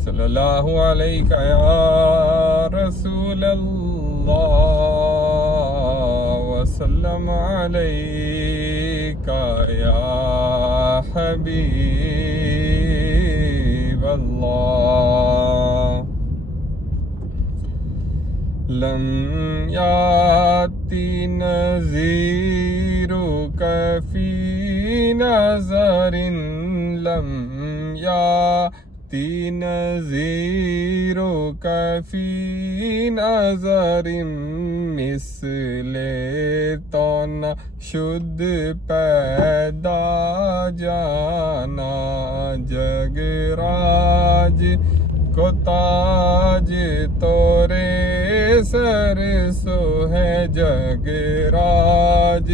صلی اللہ علیہ یا رسول اللہ وسلم علیہ یا حبیب اللہ لم یاتی نذیرک فی نظر لم یاتی نذیرک فی نظر مثل تو نہ شد پیدا جانا جگ راج کو تاج تورے سر سو ہے جگ راج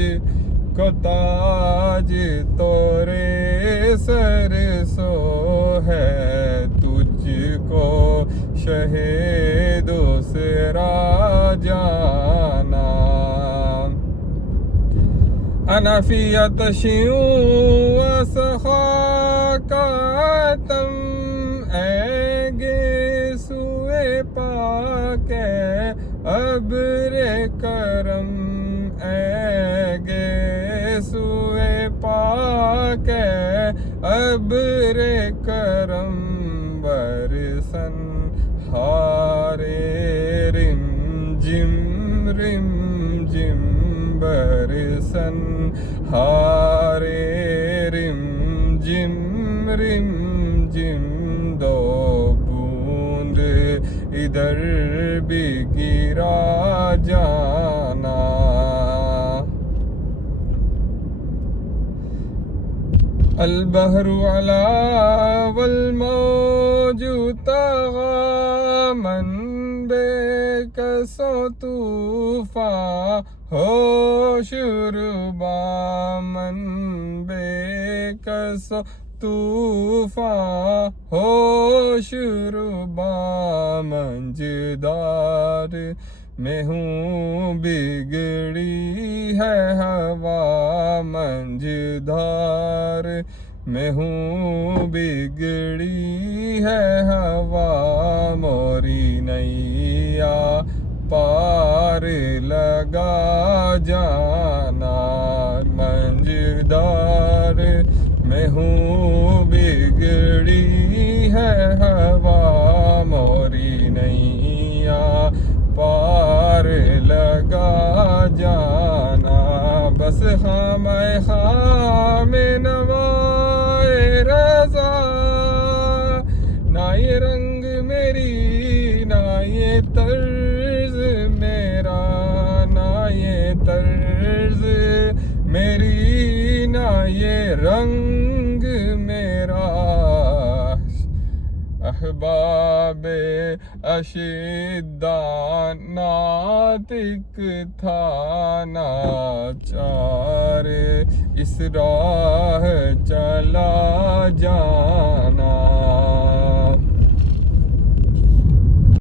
کو تاج تورے سر سو ہے تجھ کو شہ دوسرا جانا انا فی عطش و سخاکاتم اے گیسوئے پاک ابر کرم اے گیسوئے پاک ابر کرم برسن ہارے رم جم برسن ہارے رم جم دو بوند ادھر بھی گرا جانا البحر علا والموج طغى من بے کسو طوفان ہو شربا من بے کسو طوفان ہو شربا منجدار میں ہوں بگڑی ہے ہوا منجدار میں ہوں بگڑی ہے ہوا موری نیا پار لگا جانا منجدار میں ہوں بگڑی ہے ہوا موری نیا پار لگا جانا بس خام نوائے رضا نہ یہ رنگ میری نہ یہ طرز میرا نہ یہ طرز میری نہ یہ رنگ میرا احباب اشدان ناطق تھا ناچار اس راہ چلا جانا